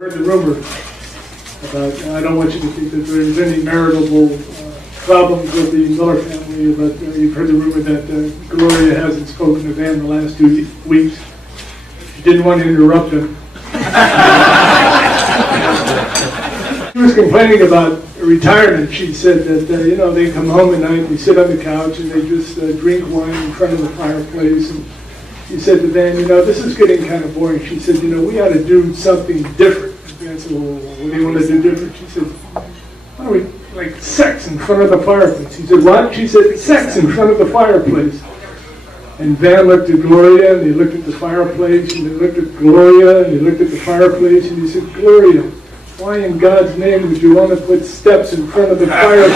Heard the rumor about, I don't want you to think that there's any marital problems with the Miller family, but you've heard the rumor that Gloria hasn't spoken to Van the last 2 weeks. She didn't want to interrupt him. She was complaining about retirement. She said that, they come home at night, they sit on the couch, and they just drink wine in front of the fireplace. And she said to Van, this is getting kind of boring. She said, we ought to do something different. And Van said, well, what do you want to do different? She said, why don't we, like, sex in front of the fireplace? He said, what? She said, sex in front of the fireplace. And Van looked at Gloria, and he looked at the fireplace, and he looked at Gloria, and he looked at the fireplace, and he said, Gloria, why in God's name would you want to put steps in front of the fireplace?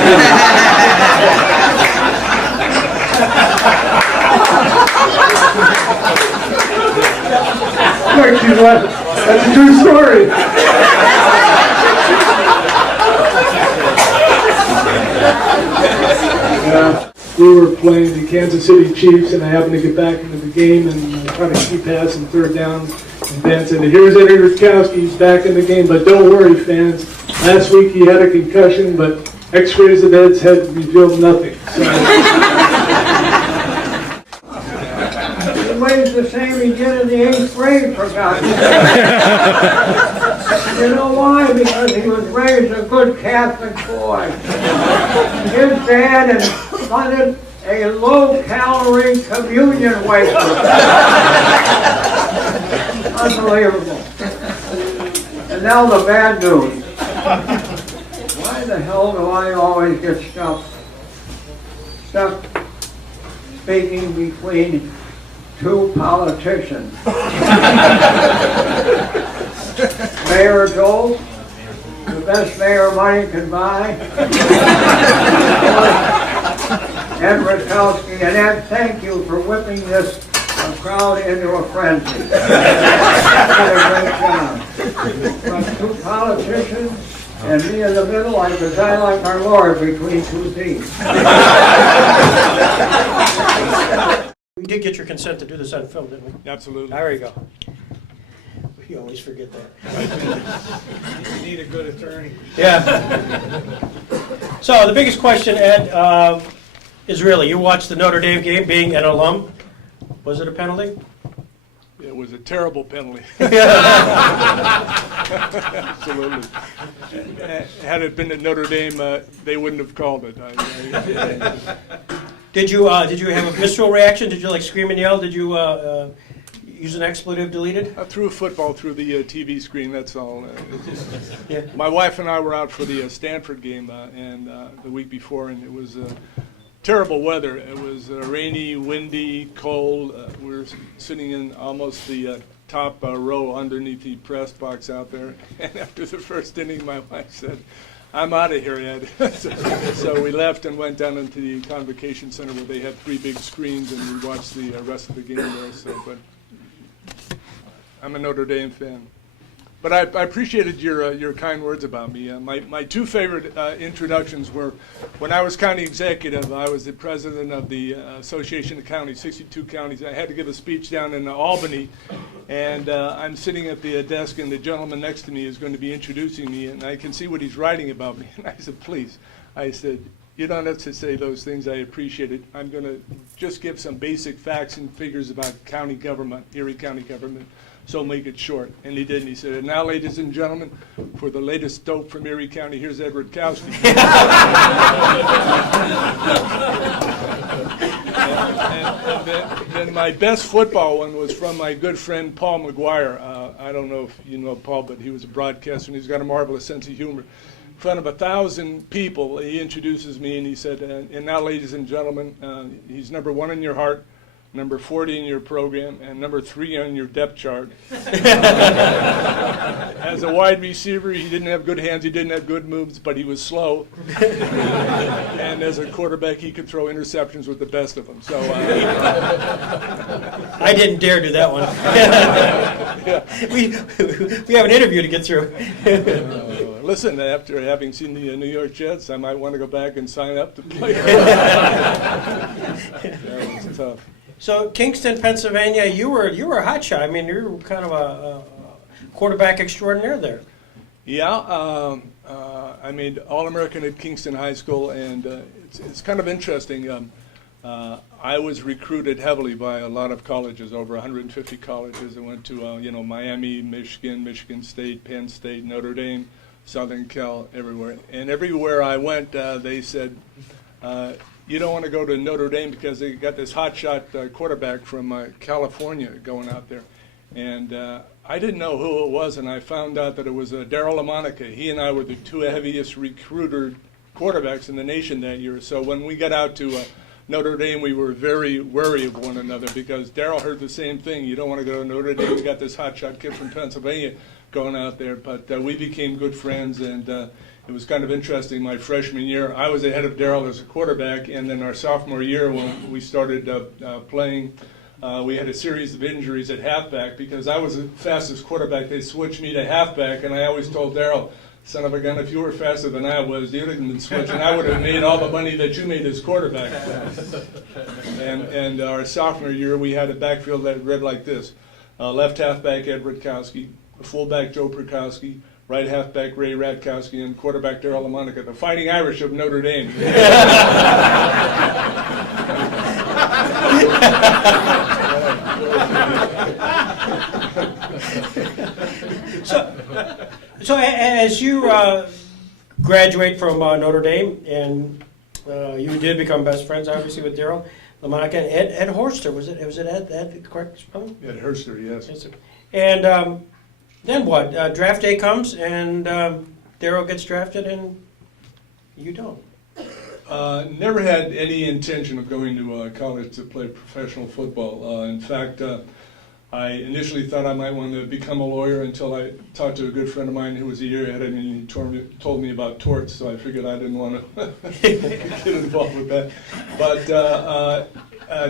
Look, she's laughing. That's a true story. We were playing the Kansas City Chiefs, and I happened to get back into the game and try to keep passing third down. And Van said, here's Eddie Rutkowski, he's back in the game, but don't worry, fans. Last week he had a concussion, but X-rays of Ed's head revealed nothing. So. He weighs the same he did in the 8th grade, for God's sake. You know why? Because he was raised a good Catholic boy. His dad had funded a low-calorie communion wafer. Unbelievable. And now the bad news. Why the hell do I always get stuck speaking between two politicians? Mayor Joel, the best mayor money can buy. Ed Rutkowski, and Ed, thank you for whipping this crowd into a frenzy. You did a great job. But two politicians and me in the middle, I like our Lord between two thieves. We did get your consent to do this on film, didn't we? Absolutely. There you go. We always forget that. You need a good attorney. Yeah. So the biggest question, Ed, is really, you watched the Notre Dame game being an alum. Was it a penalty? It was a terrible penalty. Absolutely. Had it been at Notre Dame, they wouldn't have called it. Did you have a visceral reaction? Did you scream and yell? Did you use an expletive deleted? I threw a football through the TV screen, that's all. Yeah. My wife and I were out for the Stanford game and the week before, and it was terrible weather. It was rainy, windy, cold. We were sitting in almost the top row underneath the press box out there. And after the first inning, my wife said, I'm out of here, Ed. So we left and went down into the Convocation Center where they had 3 big screens, and we watched the rest of the game there. But I'm a Notre Dame fan. But I appreciated your kind words about me. My 2 favorite introductions were when I was county executive. I was the president of the Association of Counties, 62 counties. I had to give a speech down in Albany, and I'm sitting at the desk, and the gentleman next to me is going to be introducing me, and I can see what he's writing about me. And I said, please. I said, you don't have to say those things. I appreciate it. I'm going to just give some basic facts and figures about county government, Erie County government. So make it short. And he did, and he said, and now, ladies and gentlemen, for the latest dope from Erie County, here's Ed Rutkowski. and then my best football one was from my good friend Paul McGuire. I don't know if you know Paul, but he was a broadcaster, and he's got a marvelous sense of humor. In front of 1,000 people, he introduces me, and he said, and now, ladies and gentlemen, he's number 1 in your heart, number 40 in your program, and number 3 on your depth chart. As a wide receiver, he didn't have good hands, he didn't have good moves, but he was slow. And as a quarterback, he could throw interceptions with the best of them. So I didn't dare do that one. yeah. we have an interview to get through. Listen, after having seen the New York Jets, I might want to go back and sign up to play. That was tough. So Kingston, Pennsylvania, you were a hotshot. I mean, you were kind of a quarterback extraordinaire there. Yeah, I made All-American at Kingston High School, and it's kind of interesting. I was recruited heavily by a lot of colleges, over 150 colleges. I went to, Miami, Michigan, Michigan State, Penn State, Notre Dame, Southern Cal, everywhere. And everywhere I went, they said, you don't want to go to Notre Dame because they got this hotshot quarterback from California going out there. And I didn't know who it was, and I found out that it was Darryl LaMonica. He and I were the two heaviest recruited quarterbacks in the nation that year. So when we got out to Notre Dame, we were very wary of one another because Darryl heard the same thing. You don't want to go to Notre Dame. We got this hotshot kid from Pennsylvania going out there. But we became good friends, and it was kind of interesting. My freshman year, I was ahead of Darryl as a quarterback, and then our sophomore year when we started playing, we had a series of injuries at halfback because I was the fastest quarterback. They switched me to halfback, and I always told Darryl, son of a gun, if you were faster than I was, you'd have been switched, and I would have made all the money that you made as quarterback. And our sophomore year, we had a backfield that read like this. Left halfback, Ed Rutkowski, fullback, Joe Prokowski, right halfback, Ray Radkowski, and quarterback, Darryl LaMonica, the Fighting Irish of Notre Dame. So as you graduate from Notre Dame, and you did become best friends, obviously, with Darryl LaMonica and Ed Horster, was it Ed, correct spelling? Ed Horster, yes. Yes, sir. And then what? Draft day comes, and Darryl gets drafted, and you don't. Never had any intention of going to college to play professional football. In fact, I initially thought I might want to become a lawyer until I talked to a good friend of mine who was a year ahead of me, and he told me about torts, so I figured I didn't want to get involved with that. But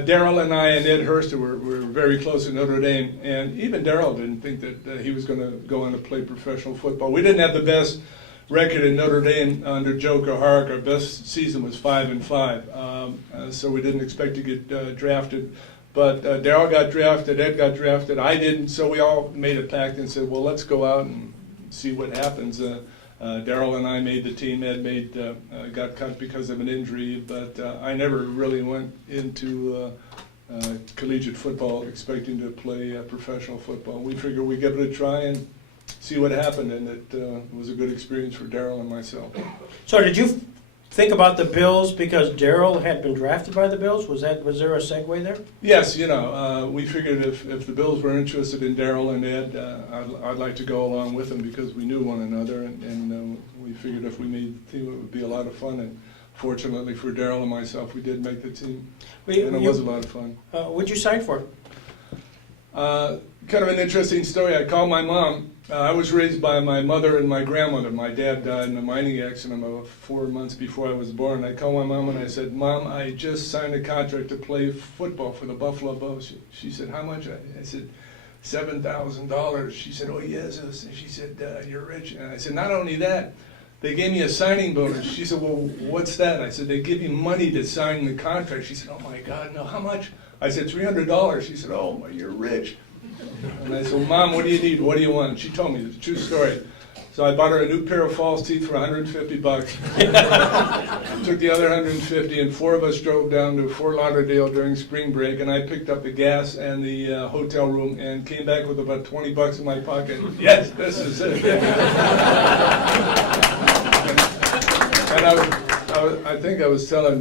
Darryl and I and Ed Horster were very close at Notre Dame, and even Darryl didn't think that he was going to go on to play professional football. We didn't have the best record in Notre Dame under Joe Kuharich. Our best season was 5-5, so we didn't expect to get drafted. But Darryl got drafted, Ed got drafted, I didn't, so we all made a pact and said, well, let's go out and see what happens. Darryl and I made the team, Ed got cut because of an injury, but I never really went into collegiate football expecting to play professional football. We figured we'd give it a try and see what happened, and it was a good experience for Darryl and myself. So did you think about the Bills because Darryl had been drafted by the Bills? Was there a segue there? Yes, we figured if the Bills were interested in Darryl and Ed, I'd like to go along with them because we knew one another, and we figured if we made the team, it would be a lot of fun. And fortunately for Darryl and myself, we did make the team, and it was a lot of fun. What'd you sign for? Kind of an interesting story. I called my mom. I was raised by my mother and my grandmother. My dad died in a mining accident about 4 months before I was born. I called my mom and I said, Mom, I just signed a contract to play football for the Buffalo Bills. She said, how much? I said, $7,000. She said, oh, yes. And she said, you're rich. And I said, not only that, they gave me a signing bonus. She said, well, what's that? I said, they give you money to sign the contract. She said, oh, my God, no, how much? I said, $300. She said, oh, you're rich. And I said, well, Mom, what do you need? What do you want? And she told me, it's a true story. So I bought her a new pair of false teeth for $150. Took the other $150, and 4 of us drove down to Fort Lauderdale during spring break, and I picked up the gas and the hotel room and came back with about $20 in my pocket. Yes, this is it. And I think I was telling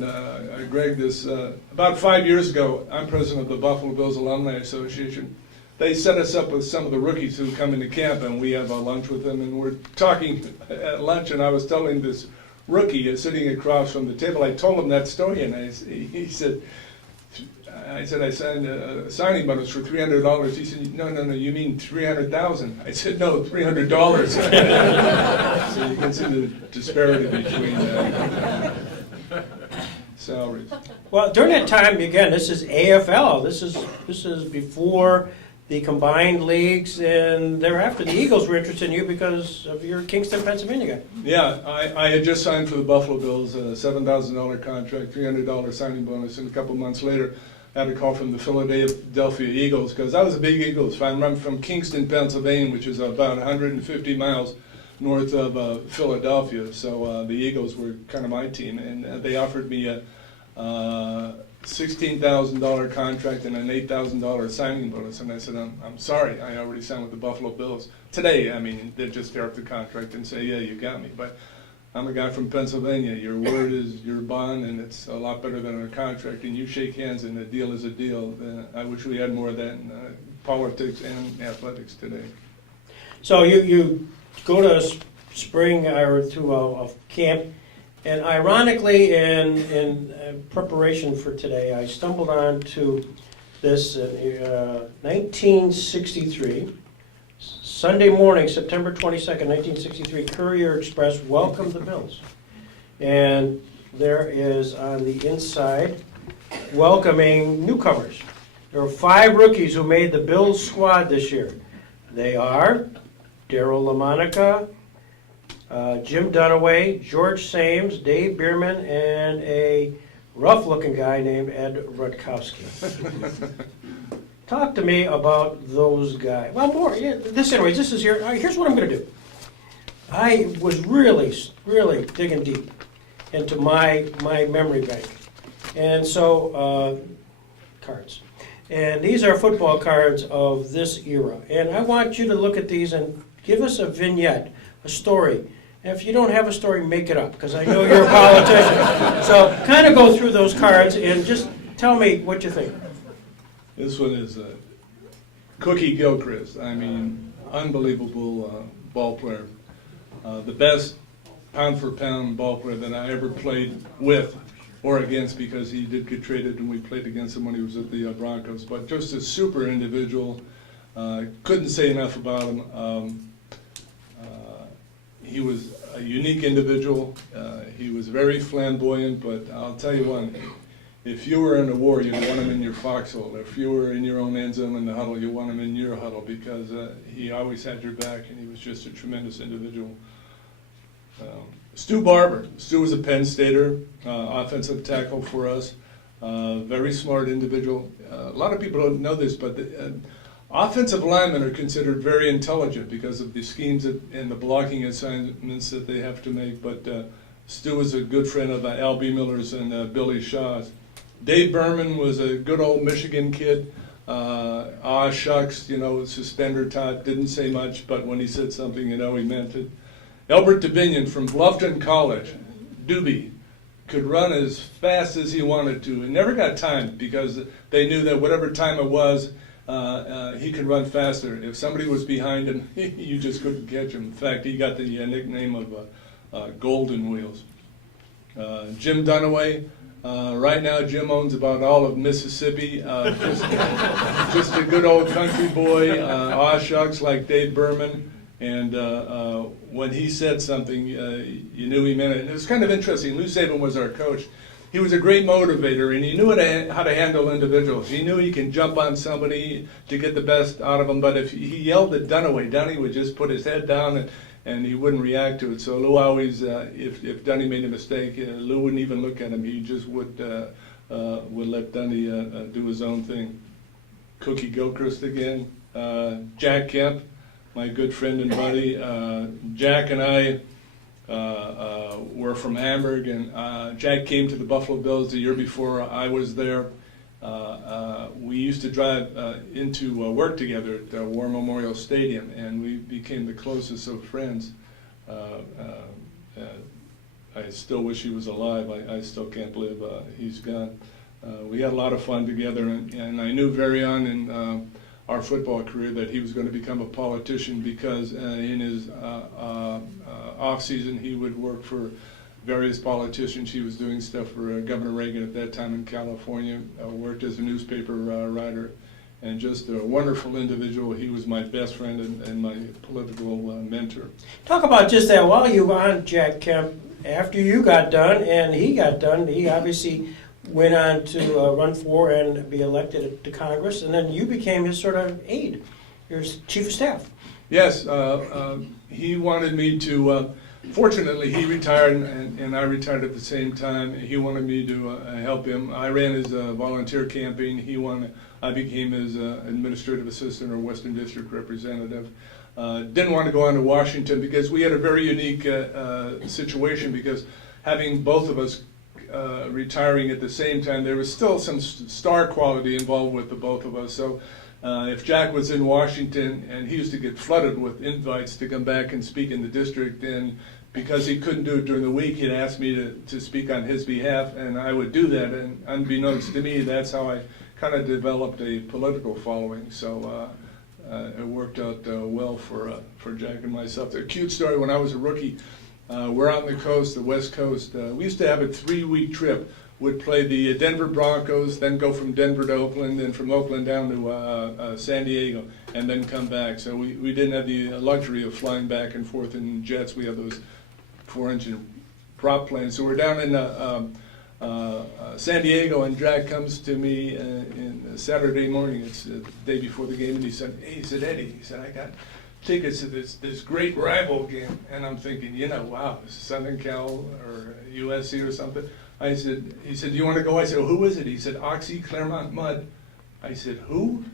Greg this, about 5 years ago, I'm president of the Buffalo Bills Alumni Association. They set us up with some of the rookies who come into camp, and we have a lunch with them, and we're talking at lunch, and I was telling this rookie sitting across from the table, I told him that story, and he said, I signed a signing bonus for $300. He said, no, you mean 300,000? I said, no, $300. So you can see the disparity between salaries. Well, during that time, again, this is AFL. This is before the combined leagues, and thereafter the Eagles were interested in you because of your Kingston, Pennsylvania guy. Yeah, I had just signed for the Buffalo Bills, a $7,000 contract, $300 signing bonus, and a couple months later I had a call from the Philadelphia Eagles because I was a big Eagles fan. I'm from Kingston, Pennsylvania, which is about 150 miles north of Philadelphia. So the Eagles were kind of my team, and they offered me a $16,000 contract and an $8,000 signing bonus. And I said, I'm sorry, I already signed with the Buffalo Bills. Today, I mean, they just tear up the contract and say, yeah, you got me. But I'm a guy from Pennsylvania. Your word is your bond, and it's a lot better than a contract. And you shake hands, and a deal is a deal. I wish we had more of that in politics and athletics today. So you go to spring or to a camp, and ironically, in preparation for today, I stumbled onto this 1963. Sunday morning, September 22nd, 1963, Courier Express welcomed the Bills. And there is on the inside welcoming newcomers. There are 5 rookies who made the Bills squad this year. They are Darryl LaMonica, Jim Dunaway, George Sames, Dave Bierman, and a rough-looking guy named Ed Rutkowski. Talk to me about those guys. Well, more. Yeah, this is here. Here's what I'm going to do. I was really digging deep into my memory bank, and so cards. And these are football cards of this era. And I want you to look at these and give us a vignette, a story. And if you don't have a story, make it up, because I know you're a politician. So kind of go through those cards and just tell me what you think. This one is Cookie Gilchrist. I mean, unbelievable ball player. The best pound-for-pound ball player that I ever played with or against, because he did get traded and we played against him when he was at the Broncos. But just a super individual. Couldn't say enough about him. He was a unique individual. He was very flamboyant, but I'll tell you one. If you were in a war, you'd want him in your foxhole. If you were in your own end zone in the huddle, you want him in your huddle, because he always had your back, and he was just a tremendous individual. Stu Barber. Stu was a Penn Stater, offensive tackle for us. Very smart individual. A lot of people don't know this, but offensive linemen are considered very intelligent because of the schemes and the blocking assignments that they have to make. But Stu was a good friend of Al B. Miller's and Billy Shaw's. Dave Berman was a good old Michigan kid. Shucks, suspender top, didn't say much, but when he said something, he meant it. Albert Davinian from Bluffton College, Doobie, could run as fast as he wanted to. He never got timed because they knew that whatever time it was, he could run faster. If somebody was behind him, you just couldn't catch him. In fact, he got the nickname of Golden Wheels. Jim Dunaway. Right now, Jim owns about all of Mississippi. Just a good old country boy. Shucks like Dave Berman. And when he said something, you knew he meant it. And it was kind of interesting. Lou Saban was our coach. He was a great motivator, and he knew how to handle individuals. He knew he could jump on somebody to get the best out of them. But if he yelled at Dunaway, Dunny would just put his head down and he wouldn't react to it. So Lou always, if Dunny made a mistake, Lou wouldn't even look at him. He just would let Dunny do his own thing. Cookie Gilchrist again. Jack Kemp, my good friend and buddy. Jack and I were from Hamburg, and Jack came to the Buffalo Bills the year before I was there. We used to drive into work together at War Memorial Stadium, and we became the closest of friends. I still wish he was alive. I still can't believe he's gone. We had a lot of fun together, and I knew very on in our football career that he was going to become a politician, because in his off season he would work for various politicians. He was doing stuff for Governor Reagan at that time in California, worked as a newspaper writer, and just a wonderful individual. He was my best friend and my political mentor. Talk about just that while you were on Jack Kemp, after you got done and he got done, he obviously went on to run for and be elected to Congress, and then you became his sort of aide, your chief of staff. Yes, he wanted me to, fortunately he retired and I retired at the same time. He wanted me to help him. I ran his volunteer campaign. I became his administrative assistant or Western District representative. didn't want to go on to Washington because we had a very unique situation because having both of us retiring at the same time, there was still some star quality involved with the both of us. So if Jack was in Washington and he used to get flooded with invites to come back and speak in the district, and because he couldn't do it during the week, he'd ask me to speak on his behalf, and I would do that. And unbeknownst to me, that's how I kind of developed a political following. So it worked out well for Jack and myself. A cute story, when I was a rookie, we're out on the coast, the West Coast. We used to have a 3-week trip. We'd play the Denver Broncos, then go from Denver to Oakland, and from Oakland down to San Diego, and then come back. So we didn't have the luxury of flying back and forth in jets. We had those 4-engine prop planes. So we're down in San Diego, and Jack comes to me in Saturday morning. It's the day before the game, and he said, Eddie, I got tickets to this great rival game. And I'm thinking, wow, Southern Cal or USC or something. He said, do you want to go? I said, well, who is it? He said, Oxy Claremont Mud. I said, who?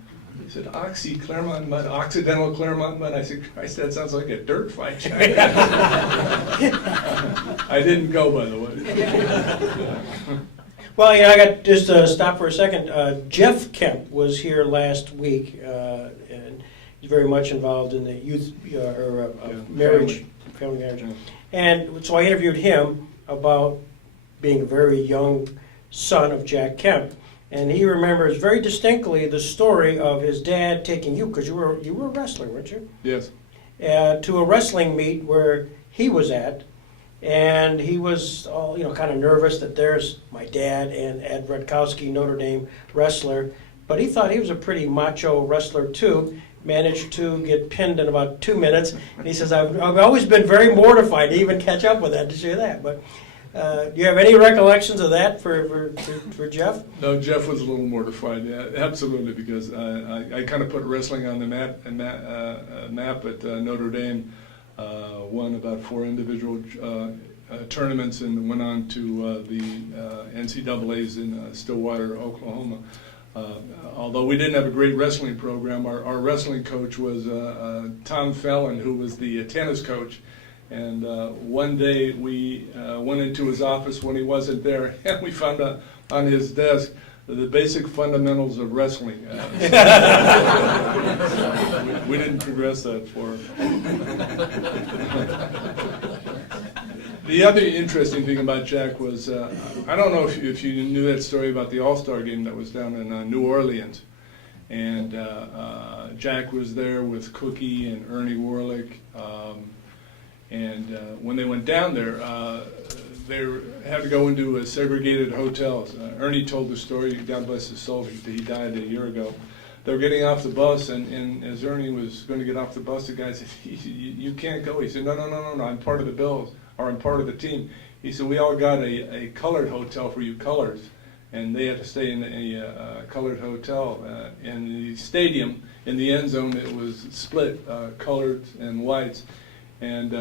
He said, Oxy Claremont Mud, Occidental Claremont Mud. I said, Christ, that sounds like a dirt fight. I didn't go, by the way. Well, I got just to stop for a second. Jeff Kemp was here last week, and he's very much involved in the youth marriage, family marriage. Yeah. And so I interviewed him about being a very young son of Jack Kemp. And he remembers very distinctly the story of his dad taking you, because you were a wrestler, weren't you? Yes. To a wrestling meet where he was at, and he was all kind of nervous that there's my dad and Ed Rutkowski, Notre Dame wrestler, but he thought he was a pretty macho wrestler too. Managed to get pinned in about 2 minutes, and he says, I've always been very mortified to even catch up with that, to say that, but. Do you have any recollections of that for Jeff? No, Jeff was a little mortified, yeah, absolutely, because I kind of put wrestling on the map at Notre Dame, won about 4 individual tournaments, and went on to the NCAAs in Stillwater, Oklahoma. Although we didn't have a great wrestling program, our wrestling coach was Tom Fallon, who was the tennis coach. And one day we went into his office when he wasn't there, and we found out on his desk the basic fundamentals of wrestling. We didn't progress that far. The other interesting thing about Jack was, I don't know if you knew that story about the All-Star game that was down in New Orleans. And Jack was there with Cookie and Ernie Warlick. And when they went down there, they had to go into segregated hotels. Ernie told the story, God bless his soul, he died a year ago. They were getting off the bus, and as Ernie was going to get off the bus, the guy said, you can't go. He said, no, I'm part of the Bills, or I'm part of the team. He said, we all got a colored hotel for you colors. And they had to stay in a colored hotel. In the stadium, in the end zone, it was split, colored and whites. And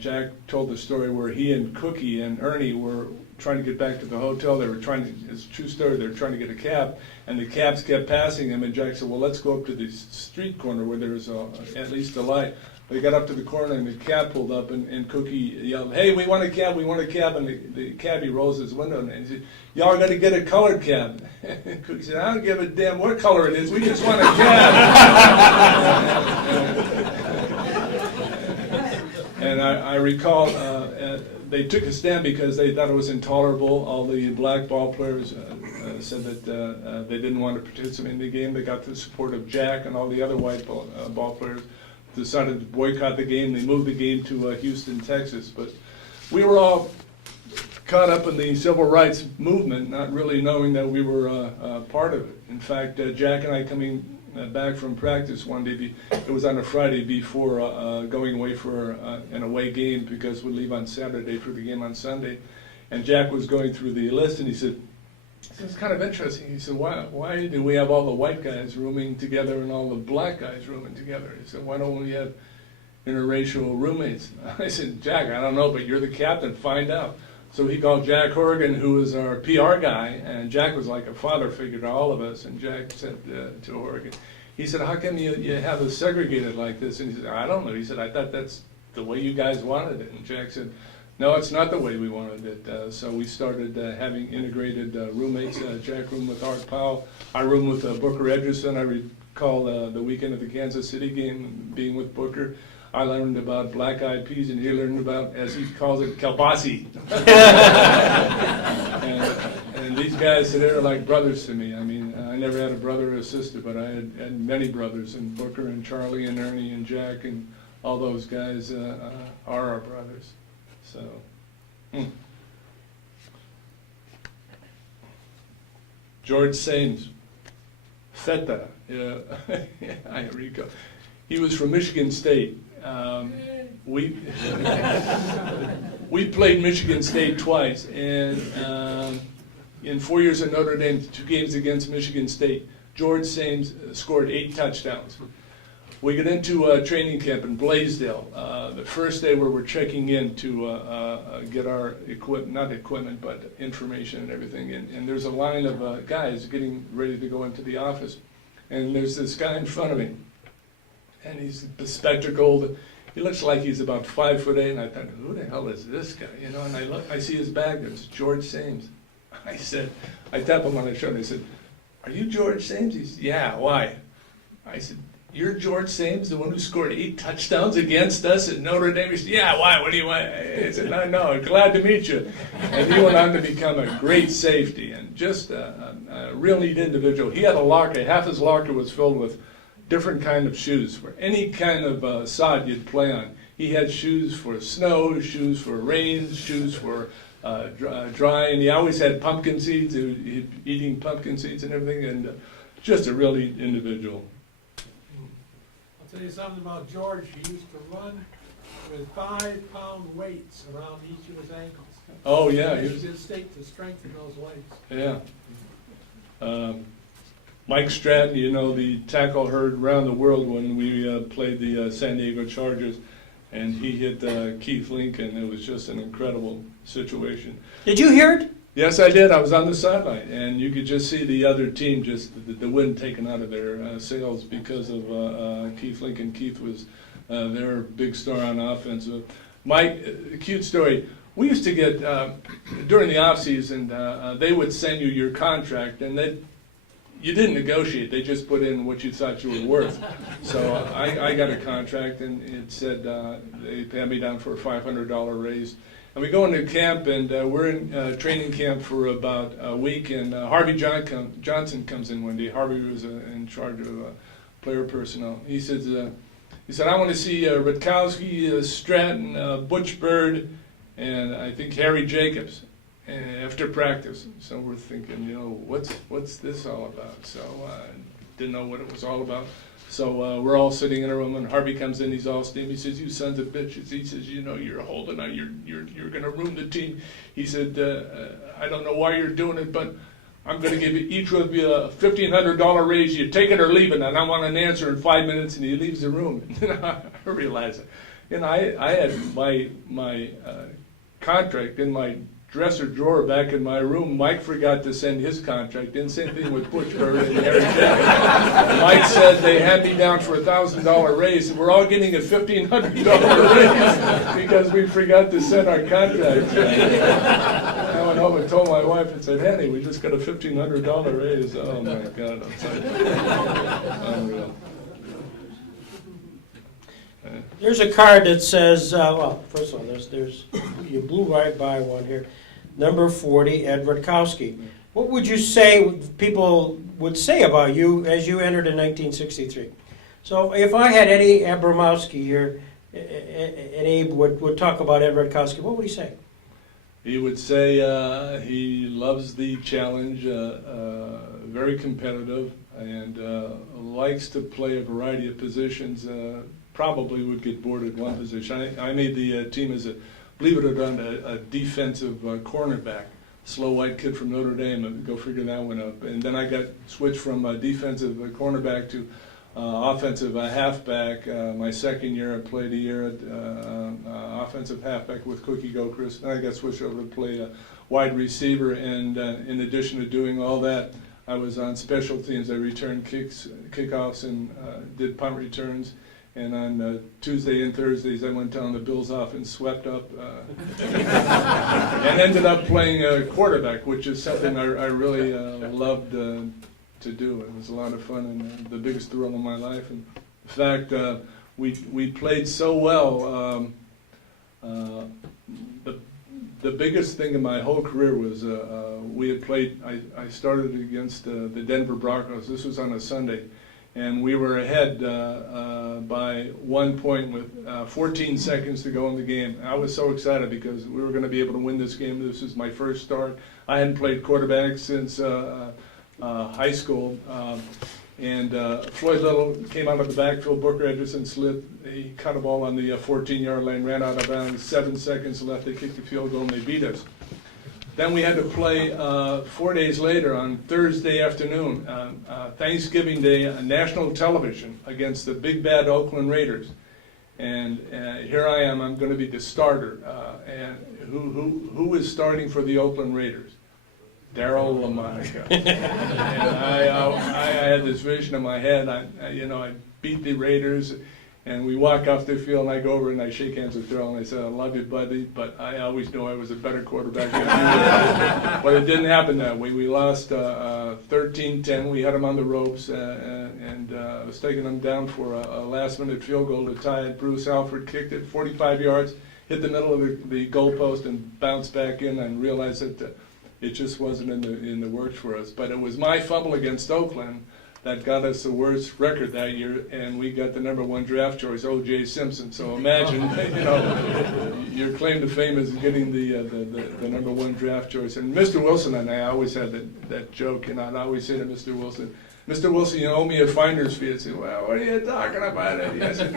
Jack told the story where he and Cookie and Ernie were trying to get back to the hotel. They were it's a true story, they were trying to get a cab, and the cabs kept passing him, and Jack said, well, let's go up to the street corner where there's at least a light. They got up to the corner, and the cab pulled up, and Cookie yelled, hey, we want a cab, and the cabbie rolls his window, and he said, y'all got to get a colored cab. And Cookie said, I don't give a damn what color it is, we just want a cab. And I recall they took a stand because they thought it was intolerable. All the black ball players said that they didn't want to participate in the game. They got the support of Jack, and all the other white ball players decided to boycott the game. They moved the game to Houston, Texas. But we were all caught up in the civil rights movement, not really knowing that we were part of it. In fact, Jack and I coming back from practice one day, it was on a Friday before going away for an away game, because we leave on Saturday for the game on Sunday. And Jack was going through the list, and he said, it's kind of interesting. He said, why do we have all the white guys rooming together and all the black guys rooming together? He said, why don't we have interracial roommates? I said, Jack, I don't know, but you're the captain, find out. So he called Jack Horgan, who was our PR guy, and Jack was like a father figure to all of us. And Jack said to Horgan, He said, how come you have us segregated like this? And he said, I don't know. He said, I thought that's the way you guys wanted it. And Jack said, no, it's not the way we wanted it. So we started having integrated roommates. Jack roomed with Art Powell. I roomed with Booker Edgerson. I recall the weekend of the Kansas City game being with Booker. I learned about black eyed peas, and he learned about, as he calls it, kielbasa. and these guys, they're like brothers to me. I mean, I never had a brother or a sister, but I had many brothers, and Booker and Charlie and Ernie and Jack and all those guys are our brothers. So, George Sames, Feta, yeah, Enrico. He was from Michigan State. We played Michigan State twice, and in 4 years at Notre Dame, 2 games against Michigan State, George Sames scored 8 touchdowns. We get into training camp in Blaisdell. The first day where we're checking in to get our not equipment, but information and everything. And there's a line of guys getting ready to go into the office. And there's this guy in front of me. And he's bespectacled. He looks like he's about 5'8", and I thought, who the hell is this guy? You know, and I look, I see his bag. It's George Sames. I tap him on the shoulder. I said, "Are you George Sames?" He said, "Yeah. Why?" I said, "You're George Sames, the one who scored 8 touchdowns against us at Notre Dame?" He said, "Yeah, why? What do you want?" I said, "No, glad to meet you." And he went on to become a great safety and just a real neat individual. He had a locker. Half his locker was filled with different kind of shoes for any kind of sod you'd play on. He had shoes for snow, shoes for rain, shoes for dry, and he always had pumpkin seeds. He'd eating pumpkin seeds and everything, and just a really individual. I'll tell you something about George. He used to run with 5-pound weights around each of his ankles. Oh yeah, he was. Michigan State to strengthen those legs. Yeah. Mike Stratton, you know, the tackle heard around the world when we played the San Diego Chargers, and he hit Keith Lincoln. It was just an incredible situation. Did you hear it? Yes, I did. I was on the sideline, and you could just see the other team, just the wind taken out of their sails because of Keith Lincoln. Keith was their big star on offense. Mike, a cute story. We used to get, during the off season, they would send you your contract, and you didn't negotiate. They just put in what you thought you were worth. So I got a contract, and it said they had me down for a $500 raise. And we go into camp, and we're in training camp for about a week, and Harvey Johnson comes in one day. Harvey was in charge of player personnel. He said, I want to see Rutkowski, Stratton, Butch Bird, and I think Harry Jacobs after practice. So we're thinking, you know, what's this all about? So didn't know what it was all about. So we're all sitting in a room, and Harvey comes in. He's all steamy. He says, "You sons of bitches." He says, "You know, you're holding on. You're going to ruin the team." He said, "I don't know why you're doing it, but I'm going to give each of you a $1,500 raise. You take it or leave it, and I want an answer in 5 minutes." And he leaves the room. And I realize it. And I had my contract in my dresser drawer back in my room. Mike forgot to send his contract in. Same thing with Butch Bird and Harry Jacobs. Mike said they had me down for a $1,000 raise, and we're all getting a $1,500 raise because we forgot to send our contract. I went home and told my wife and said, "Henny, we just got a $1,500 raise." Oh my God, I'm sorry. Unreal. There's a card that says, well, first of all, there's you blew right by one here. Number 40, Ed Rutkowski. What would you say people would say about you as you entered in 1963? So if I had Eddie Abramowski here, and Abe would talk about Ed Rutkowski, what would he say? He would say he loves the challenge, very competitive, and likes to play a variety of positions. Probably would get bored at one position. I made the team as believe it or not, a defensive cornerback. Slow white kid from Notre Dame, go figure that one up. And then I got switched from defensive cornerback to offensive halfback. My second year, I played a year at offensive halfback with Cookie Gilchrist. Then I got switched over to play wide receiver. And in addition to doing all that, I was on special teams. I returned kickoffs, and did punt returns. And on Tuesday and Thursdays, I went down to Bill's office and swept up, and ended up playing quarterback, which is something I really loved to do. It was a lot of fun and the biggest thrill of my life. And in fact, we played so well. The biggest thing in my whole career was we had played. I started against the Denver Broncos. This was on a Sunday. And we were ahead by 1 point with 14 seconds to go in the game. I was so excited because we were going to be able to win this game. This was my first start. I hadn't played quarterback since high school. And Floyd Little came out of the backfield. Booker Edgerson slid. He caught a ball on the 14-yard line, ran out of bounds. 7 seconds left. They kicked the field goal, and they beat us. Then we had to play 4 days later on Thursday afternoon, Thanksgiving Day, on national television against the big bad Oakland Raiders. And here I am. I'm going to be the starter. And who is starting for the Oakland Raiders? Darryl LaMonica. And I had this vision in my head. I beat the Raiders. And we walk off the field, and I go over and I shake hands with Darryl, and I said, "I love you, buddy, but I always knew I was a better quarterback than you were." But it didn't happen that way. We lost 13-10. We had them on the ropes, and I was taking them down for a last-minute field goal to tie it. Bruce Alford kicked it 45 yards, hit the middle of the goalpost, and bounced back in, and realized that it just wasn't in the works for us. But it was my fumble against Oakland that got us the worst record that year, and we got the #1 draft choice, O.J. Simpson. So imagine, your claim to fame is getting the #1 draft choice. And Mr. Wilson and I always had that joke, and I'd always say to Mr. Wilson, "Mr. Wilson, you owe me a finder's fee." I'd say, "Well, what are you talking about?" I said,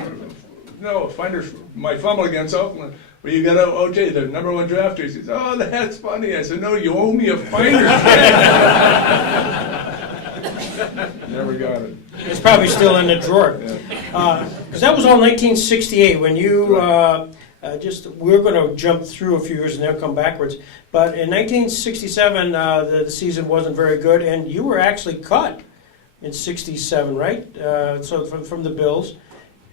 "No, finder's my fumble against Oakland. Well, you got O.J., the #1 draft choice." He said, "Oh, that's funny." I said, "No, you owe me a finder's fee." Never got it. It's probably still in the drawer. Because that was all 1968 when you we're going to jump through a few years and then come backwards. But in 1967, the season wasn't very good, and you were actually cut in '67, right? So from the Bills.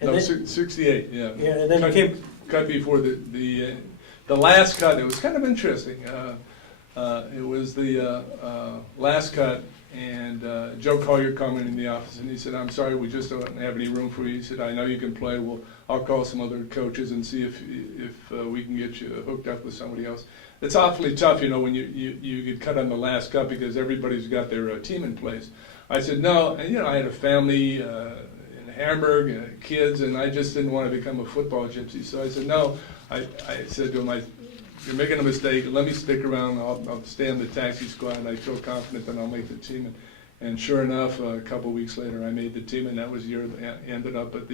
And No, then, 68, yeah. Yeah, and then you came cut before the last cut. It was kind of interesting. It was the last cut. And Joe Collier called in the office, and he said, "I'm sorry, we just don't have any room for you." He said, "I know you can play. Well, I'll call some other coaches and see if we can get you hooked up with somebody else." It's awfully tough, when you get cut on the last cut because everybody's got their team in place. I said, "No," and I had a family in Hamburg and kids, and I just didn't want to become a football gypsy. So I said, "No." I said to him, "You're making a mistake. Let me stick around. I'll stay on the taxi squad, and I feel confident that I'll make the team." And sure enough, a couple weeks later, I made the team, and that was the year that ended up at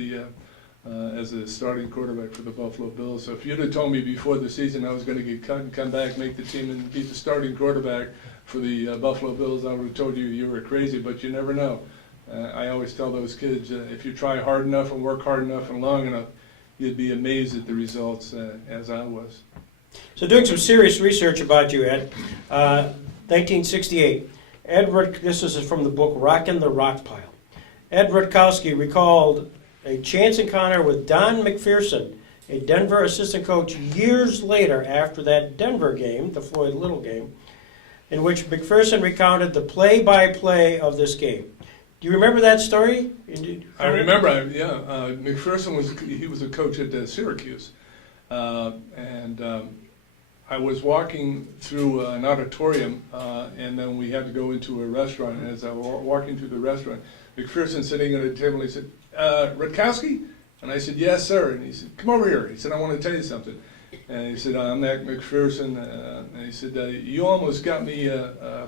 as a starting quarterback for the Buffalo Bills. So if you'd have told me before the season I was going to get cut and come back, make the team, and be the starting quarterback for the Buffalo Bills, I would have told you were crazy, but you never know. I always tell those kids, if you try hard enough and work hard enough and long enough, you'd be amazed at the results, as I was. So doing some serious research about you, Ed, 1968, this is from the book Rockin' the Rock Pile. Ed Rutkowski recalled a chance encounter with Don McPherson, a Denver assistant coach, years later after that Denver game, the Floyd Little game, in which McPherson recounted the play-by-play of this game. Do you remember that story? I remember, McPherson was a coach at Syracuse. And I was walking through an auditorium, and then we had to go into a restaurant. And as I was walking through the restaurant, McPherson sitting at a table, he said, "Rutkowski?" And I said, "Yes, sir." And he said, "Come over here." He said, "I want to tell you something." And he said, "I'm Mac McPherson." And he said, "You almost got me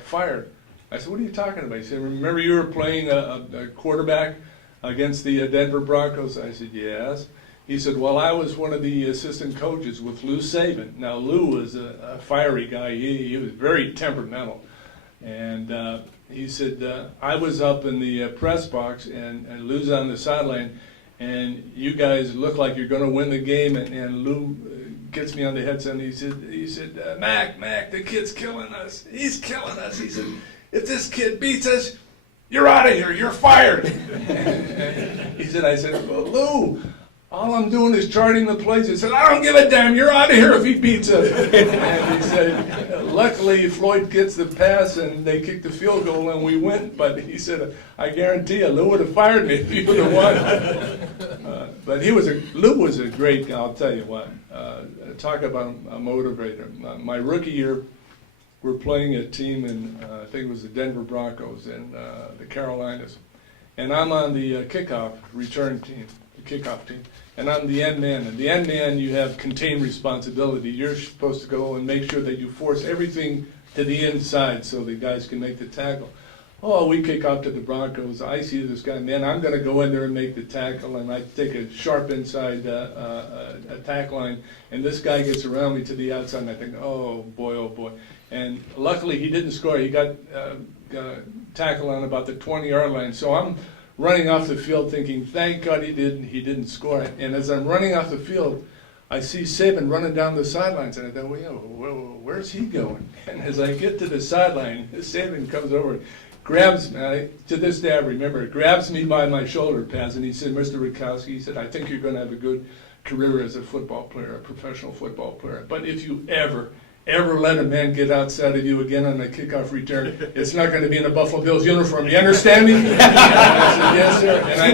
fired." I said, "What are you talking about?" He said, "Remember you were playing a quarterback against the Denver Broncos?" I said, "Yes." He said, "Well, I was one of the assistant coaches with Lou Saban." Now, Lou was a fiery guy. He was very temperamental. And he said, "I was up in the press box, and Lou's on the sideline, and you guys look like you're going to win the game." And Lou gets me on the headset, and he said, Mac, the kid's killing us. He's killing us." He said, if this kid beats us, you're out of here, you're fired. And I said, well, Lou, all I'm doing is charting the plays. He said, I don't give a damn, you're out of here if he beats us. And he said, luckily Floyd gets the pass and they kick the field goal and we win. But he said, I guarantee you, Lou would have fired me if he would have won. But Lou was a great guy, I'll tell you what. Talk about a motivator. My rookie year, we're playing a team in, I think it was the Denver Broncos and the Carolinas. And I'm on the kickoff return team, the kickoff team. And I'm the end man. And the end man, you have contained responsibility. You're supposed to go and make sure that you force everything to the inside so the guys can make the tackle. Oh, we kick off to the Broncos. I see this guy, man, I'm going to go in there and make the tackle. And I take a sharp inside attack line. And this guy gets around me to the outside. And I think, oh, boy. And luckily he didn't score. He got tackled on about the 20-yard line. So I'm running off the field thinking, thank God he didn't score. And as I'm running off the field, I see Saban running down the sidelines, and I thought, well, where's he going? And as I get to the sideline, Saban comes over, grabs me, to this day I remember, grabs me by my shoulder pads, and he said, Mr. Rutkowski, he said, I think you're going to have a good career as a football player, a professional football player. But if you ever let a man get outside of you again on a kickoff return, it's not going to be in a Buffalo Bills uniform. You understand me? I said, yes, sir. And I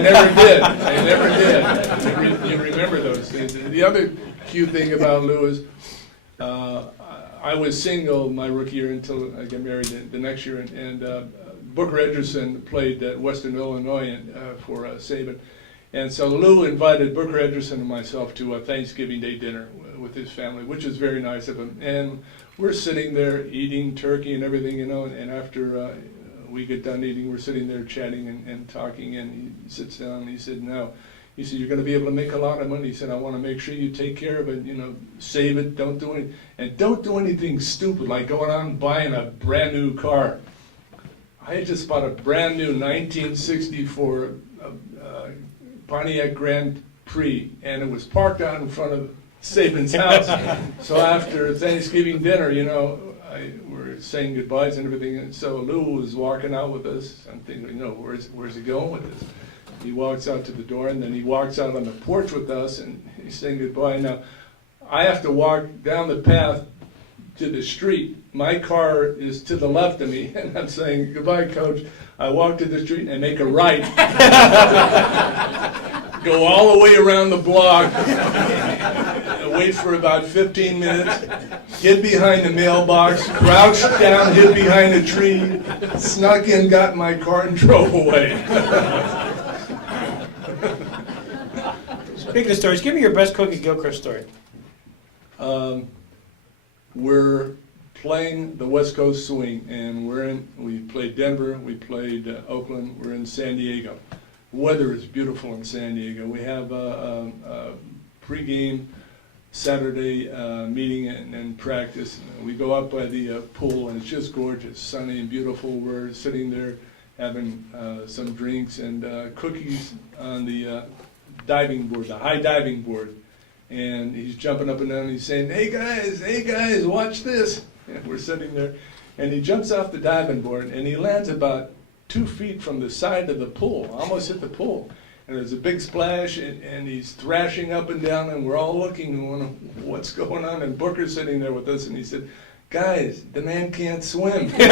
never did. You remember those things. The other cute thing about Lou is I was single my rookie year until I got married the next year. And Booker Edgerson played at Western Illinois for Saban. And so Lou invited Booker Edgerson and myself to a Thanksgiving Day dinner with his family, which was very nice of him. And we're sitting there eating turkey and everything, and after we get done eating, we're sitting there chatting and talking, and he sits down and he said, no. He said, you're going to be able to make a lot of money. He said, I want to make sure you take care of it, save it, don't do anything stupid like going out and buying a brand new car. I had just bought a brand new 1964 Pontiac Grand Prix, and it was parked out in front of Saban's house. So after Thanksgiving dinner, we're saying goodbyes and everything, and so Lou was walking out with us. I'm thinking, where's he going with this? He walks out to the door, and then he walks out on the porch with us, and he's saying goodbye. Now, I have to walk down the path to the street. My car is to the left of me, and I'm saying, goodbye, Coach. I walk to the street and make a right. Go all the way around the block, wait for about 15 minutes, hid behind the mailbox, crouched down, hid behind a tree, snuck in, got in my car, and drove away. Speaking of stories, give me your best Cookie Gilchrist story. We're playing the West Coast Swing, and we played Denver, we played Oakland, we're in San Diego. Weather is beautiful in San Diego. We have a pregame Saturday meeting and practice. We go out by the pool, and it's just gorgeous, sunny and beautiful. We're sitting there having some drinks and cookies on the diving board, the high diving board. And he's jumping up and down, and he's saying, hey guys, watch this. And we're sitting there, and he jumps off the diving board, and he lands about 2 feet from the side of the pool, almost hit the pool. And there's a big splash, and he's thrashing up and down, and we're all looking, what's going on? And Booker's sitting there with us, and he said, guys, the man can't swim. So we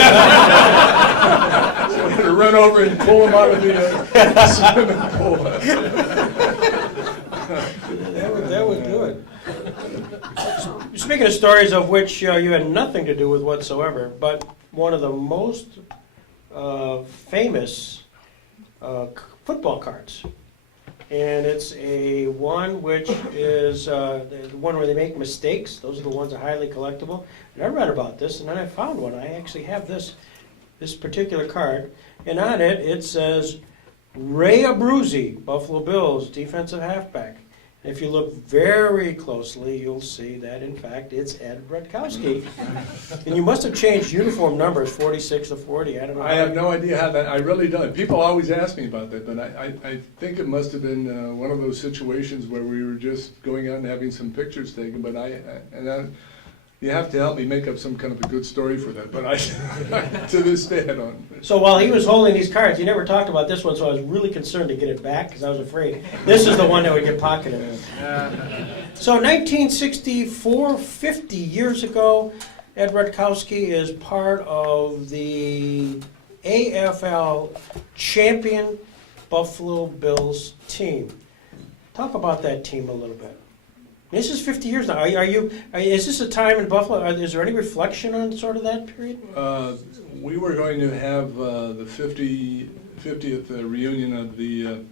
had to run over and pull him out of the swimming pool. That was good. Speaking of stories of which you had nothing to do with whatsoever, but one of the most famous football cards. And it's a one which is the one where they make mistakes. Those are the ones that are highly collectible. And I read about this, and then I found one. I actually have this particular card. And on it, it says, Ray Abruzzi, Buffalo Bills, defensive halfback. If you look very closely, you'll see that, in fact, it's Ed Rutkowski. And you must have changed uniform numbers, 46 to 40. I don't know. I have no idea how that, I really don't. People always ask me about that, but I think it must have been one of those situations where we were just going out and having some pictures taken. But You have to help me make up some kind of a good story for that, but I, to this day, I don't. So while he was holding these cards, he never talked about this one, so I was really concerned to get it back because I was afraid this is the one that would get pocketed. So 1964, 50 years ago, Ed Rutkowski is part of the AFL champion Buffalo Bills team. Talk about that team a little bit. This is 50 years now. Is this a time in Buffalo? Is there any reflection on sort of that period? We were going to have the 50th reunion of the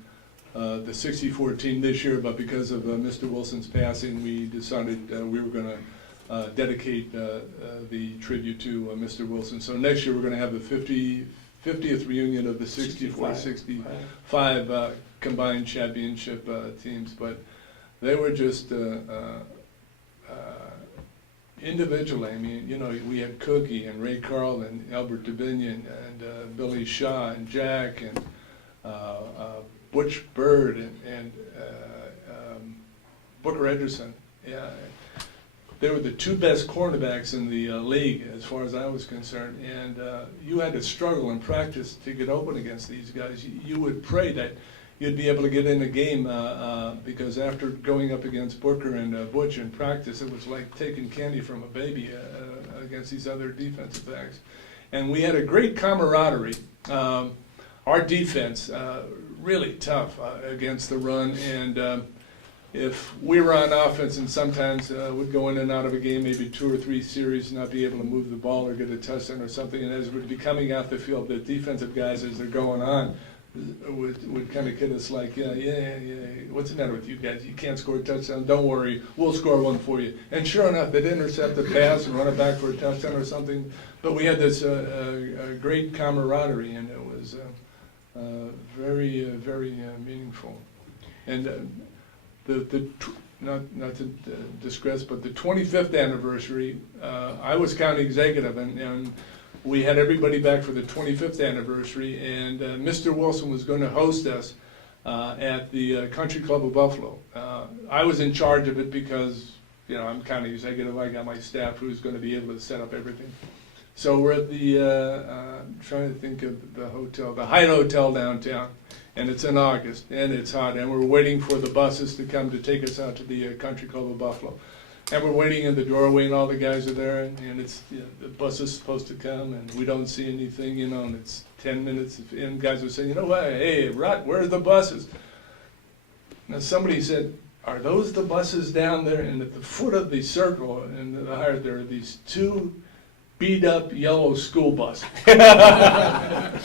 64 team this year, but because of Mr. Wilson's passing, we decided we were going to dedicate the tribute to Mr. Wilson. So next year we're going to have the 50th reunion of the 64-65 combined championship teams, but they were just individually. I mean, you know, we had Cookie and Ray Carlin, Albert Dominion, and Billy Shaw and Jack and Butch Bird and Booker Ederson. Yeah, they were the two best cornerbacks in the league as far as I was concerned. And you had to struggle in practice to get open against these guys. You would pray that you'd be able to get in the game because after going up against Booker and Butch in practice, it was like taking candy from a baby against these other defensive backs. And we had a great camaraderie. Our defense, really tough against the run, and if we were on offense and sometimes would go in and out of a game, maybe 2 or 3 series, not be able to move the ball or get a touchdown or something, and as we'd be coming out the field, the defensive guys, as they're going on, would kind of kid us like, yeah, what's the matter with you guys? You can't score a touchdown. Don't worry, we'll score one for you. And sure enough, they'd intercept the pass and run it back for a touchdown or something. But we had this great camaraderie, and it was very, very meaningful. And not to digress, but the 25th anniversary, I was county executive, and we had everybody back for the 25th anniversary, and Mr. Wilson was going to host us at the Country Club of Buffalo. I was in charge of it because, you know, I'm county executive. I got my staff who's going to be able to set up everything. So we're at the, trying to think of the hotel, the Hyatt Hotel downtown, and it's in August, and it's hot, and we're waiting for the buses to come to take us out to the Country Club of Buffalo. And we're waiting in the doorway, and all the guys are there, and it's, you know, the bus is supposed to come, and we don't see anything, you know, and it's 10 minutes, and guys are saying, you know what, hey, Rut, where's the buses? Now somebody said, are those the buses down there? And at the foot of the circle in the Hyatt, there are these 2 beat-up yellow school buses. And I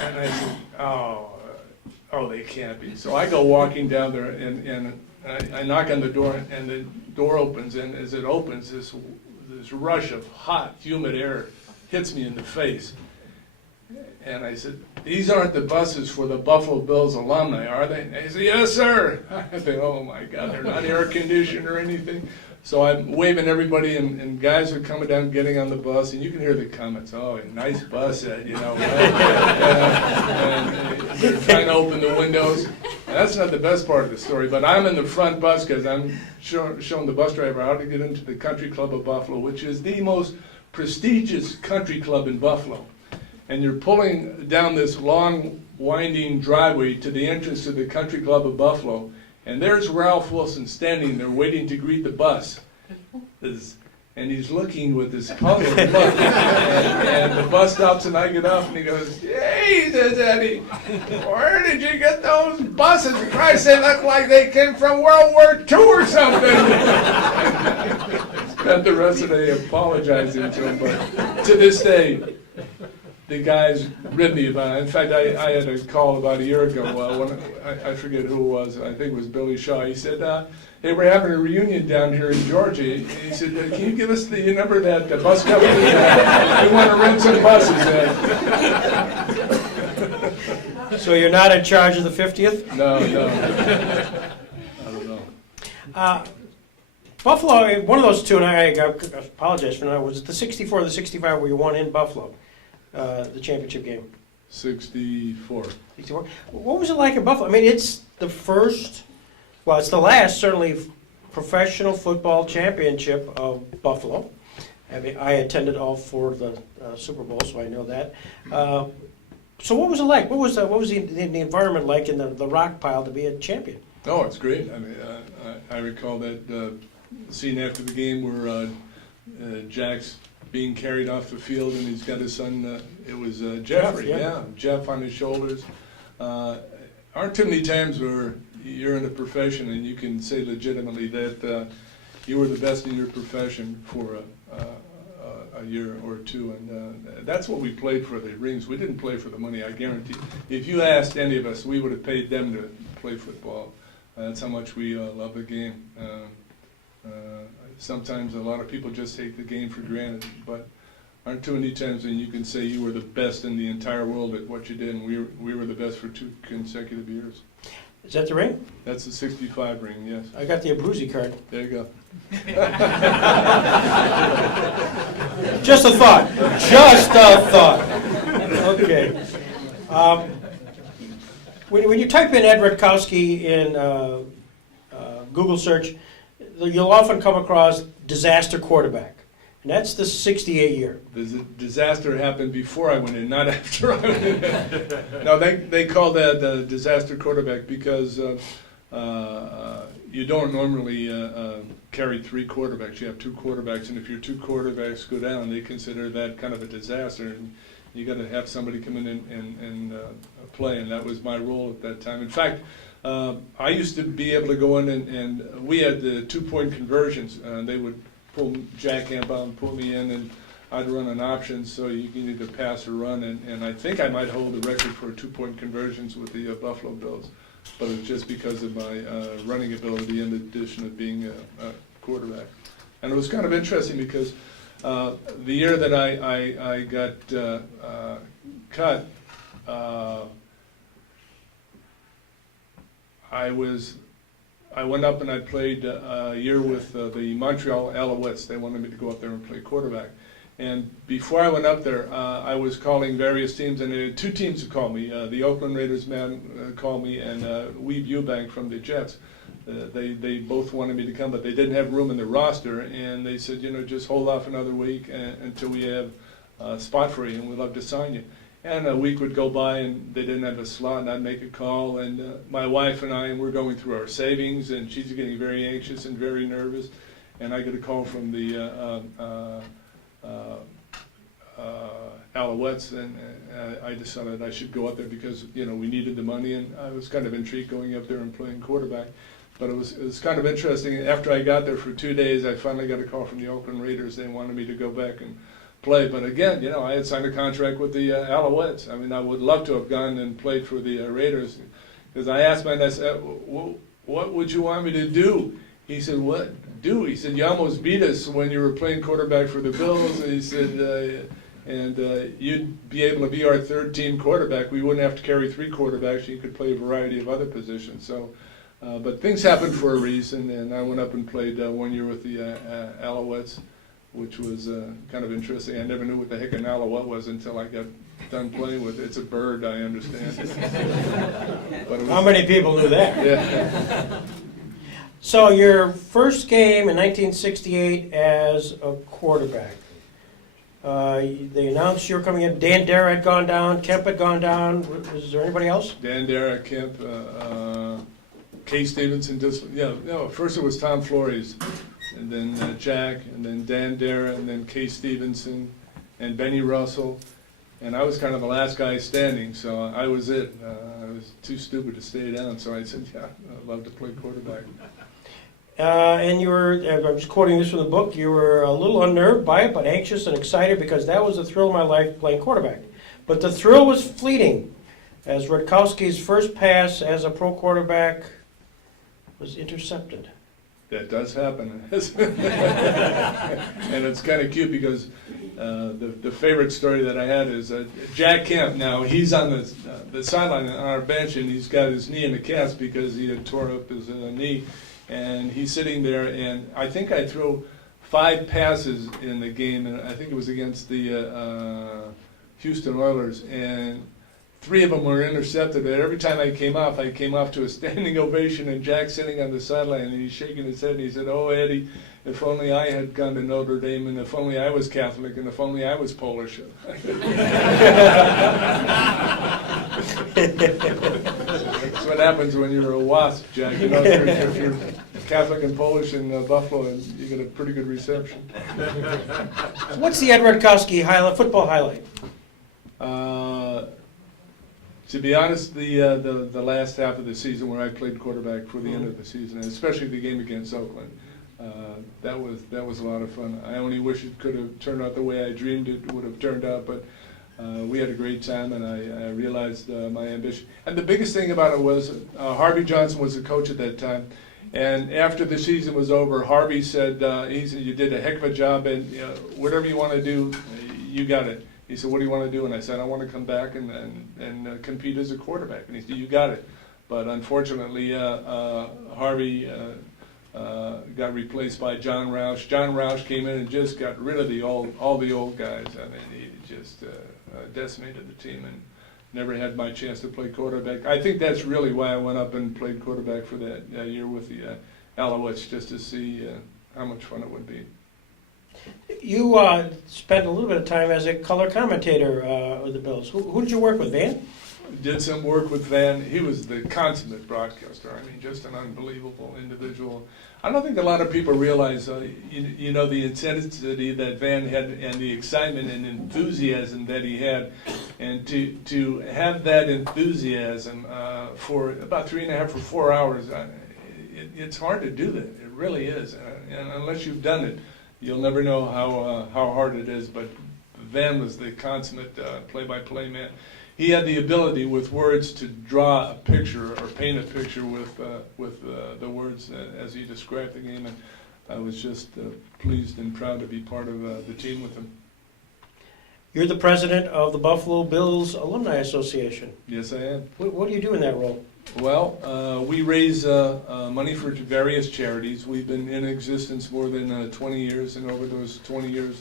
said, oh, they can't be. So I go walking down there, and I knock on the door, and the door opens, and as it opens, this rush of hot, humid air hits me in the face. And I said, these aren't the buses for the Buffalo Bills alumni, are they? And he said, yes, sir. I said, oh my God, they're not air conditioned or anything. So I'm waving everybody, and guys are coming down, getting on the bus, and you can hear the comments, oh, nice bus, Ed, you know. And they're trying to open the windows. And that's not the best part of the story, but I'm in the front bus because I'm showing the bus driver how to get into the Country Club of Buffalo, which is the most prestigious country club in Buffalo. And you're pulling down this long, winding driveway to the entrance to the Country Club of Buffalo, and there's Ralph Wilson standing there waiting to greet the bus. And he's looking with this puzzled look. And the bus stops, and I get off, and he goes, hey, says Eddie, where did you get those buses? Christ, they look like they came from World War II or something. Spent the rest of the day apologizing to him, but to this day, the guys rid me about it. In fact, I had a call about a year ago. When I forget who it was. I think it was Billy Shaw. He said, hey, we're having a reunion down here in Georgia. He said, can you give us the number that the bus company we want to rent some buses. So you're not in charge of the 50th? No. I don't know. Buffalo, one of those two, and I apologize for that, was it the 64 or the 65 where you won in Buffalo? The championship game. 64. 64. What was it like in Buffalo? I mean, it's the first, well, it's the last, certainly, professional football championship of Buffalo. I attended all 4 of the Super Bowls, so I know that. So what was it like? What was the environment like in the rock pile to be a champion? Oh, it's great. I mean, I recall that scene after the game where Jack's being carried off the field and he's got his son, it was Jeffrey, Jeff on his shoulders. Aren't too many times where you're in a profession and you can say legitimately that you were the best in your profession for a year or two, and that's what we played for, the rings. We didn't play for the money, I guarantee. If you asked any of us, we would have paid them to play football. That's how much we love the game. Sometimes a lot of people just take the game for granted, but aren't too many times when you can say you were the best in the entire world at what you did, and we were the best for 2 consecutive years. Is that the ring? That's the 65 ring, yes. I got the Abruzzi card. There you go. Just a thought. Just a thought. Okay. When you type in Ed Rutkowski in Google search, you'll often come across disaster quarterback. And that's the 68 year. The disaster happened before I went in, not after I went in. No, they call that disaster quarterback because you don't normally carry 3 quarterbacks. You have 2 quarterbacks, and if your 2 quarterbacks go down, they consider that kind of a disaster. And you got to have somebody come in and play, and that was my role at that time. In fact, I used to be able to go in and we had the 2-point conversions. They would pull Jack Camp out and pull me in, and I'd run an option, so you can either pass or run, and I think I might hold the record for 2-point conversions with the Buffalo Bills, but it's just because of my running ability in addition of being a quarterback. And it was kind of interesting because the year that I got cut, I went up and I played a year with the Montreal Alouettes. They wanted me to go up there and play quarterback. And before I went up there, I was calling various teams, and there were 2 teams who called me. The Oakland Raiders man called me, and Weeb Eubank from the Jets. They both wanted me to come, but they didn't have room in the roster, and they said, just hold off another week until we have a spot for you, and we'd love to sign you. And a week would go by, and they didn't have a slot, and I'd make a call, and my wife and I were going through our savings, and she's getting very anxious and very nervous, and I get a call from the Alouettes, and I decided I should go up there because, we needed the money, and I was kind of intrigued going up there and playing quarterback. But it was kind of interesting. After I got there for 2 days, I finally got a call from the Oakland Raiders. They wanted me to go back and play, but again, I had signed a contract with the Alouettes. I mean, I would love to have gone and played for the Raiders, because I asked my dad, what would you want me to do? He said, what do? He said, you almost beat us when you were playing quarterback for the Bills. And he said, you'd be able to be our 3rd-team quarterback. We wouldn't have to carry 3 quarterbacks. You could play a variety of other positions. So, but things happened for a reason, and I went up and played 1 year with the Alouettes, which was kind of interesting. I never knew what the heck an alouette was until I got done playing with it. It's a bird, I understand. But How many people knew that? Yeah. So your first game in 1968 as a quarterback, they announced you were coming in. Dan Dara had gone down, Kemp had gone down. Was there anybody else? Dan Dara, Kemp, Kay Stevenson. First it was Tom Flores, and then Jack, and then Dan Dara, and then Kay Stevenson, and Benny Russell. And I was kind of the last guy standing, so I was it. I was too stupid to stay down, so I said, I'd love to play quarterback. And you were, I'm just quoting this from the book, you were a little unnerved by it, but anxious and excited because that was the thrill of my life, playing quarterback. But the thrill was fleeting, as Rutkowski's first pass as a pro quarterback was intercepted. That does happen. And it's kind of cute because the favorite story that I had is Jack Kemp. Now, he's on the sideline on our bench, and he's got his knee in a cast because he had tore up his knee. And he's sitting there, and I think I threw 5 passes in the game, and I think it was against the Houston Oilers, and 3 of them were intercepted. And every time I came off to a standing ovation, and Jack sitting on the sideline, and he's shaking his head, and he said, "Oh, Eddie, if only I had gone to Notre Dame, and if only I was Catholic, and if only I was Polish." That's what happens when you're a WASP, Jack. You know, if you're Catholic and Polish in Buffalo, and you get a pretty good reception. What's the Ed Rutkowski football highlight? To be honest, the last half of the season where I played quarterback for the end of the season, and especially the game against Oakland, that was a lot of fun. I only wish it could have turned out the way I dreamed it would have turned out, but we had a great time, and I realized my ambition. And the biggest thing about it was Harvey Johnson was the coach at that time, and after the season was over, Harvey said, "You did a heck of a job, and whatever you want to do, you got it." He said, "What do you want to do?" And I said, "I want to come back and compete as a quarterback." And he said, "You got it." But unfortunately, Harvey got replaced by John Roush. John Roush came in and just got rid of all the old guys. I mean, he just decimated the team and never had my chance to play quarterback. I think that's really why I went up and played quarterback for that year with the Alouettes, just to see how much fun it would be. You spent a little bit of time as a color commentator with the Bills. Who did you work with, Van? Did some work with Van. He was the consummate broadcaster. I mean, just an unbelievable individual. I don't think a lot of people realize, you know, the intensity that Van had and the excitement and enthusiasm that he had. And to have that enthusiasm for about 3.5 or 4 hours, it's hard to do that. It really is. And unless you've done it, you'll never know how hard it is. But Van was the consummate play-by-play man. He had the ability with words to draw a picture or paint a picture with the words as he described the game, and I was just pleased and proud to be part of the team with him. You're the president of the Buffalo Bills Alumni Association. Yes, I am. What do you do in that role? Well, we raise money for various charities. We've been in existence more than 20 years, and over those 20 years,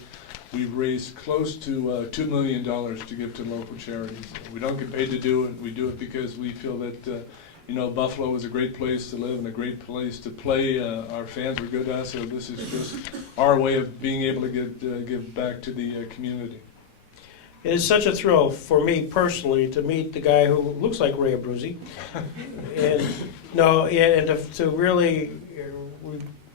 we've raised close to $2 million to give to local charities. We don't get paid to do it. We do it because we feel that Buffalo is a great place to live and a great place to play. Our fans are good to us, so this is just our way of being able to give back to the community. It is such a thrill for me personally to meet the guy who looks like Ray Abruzzi, and to really,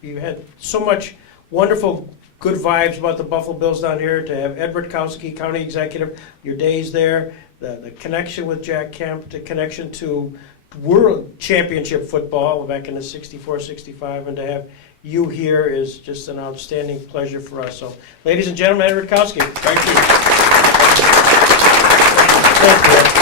you had so much wonderful, good vibes about the Buffalo Bills down here. To have Ed Rutkowski, county executive, your days there, the connection with Jack Kemp, the connection to World Championship football back in the '64-'65, and to have you here is just an outstanding pleasure for us. So, ladies and gentlemen, Ed Rutkowski. Thank you. Thank you.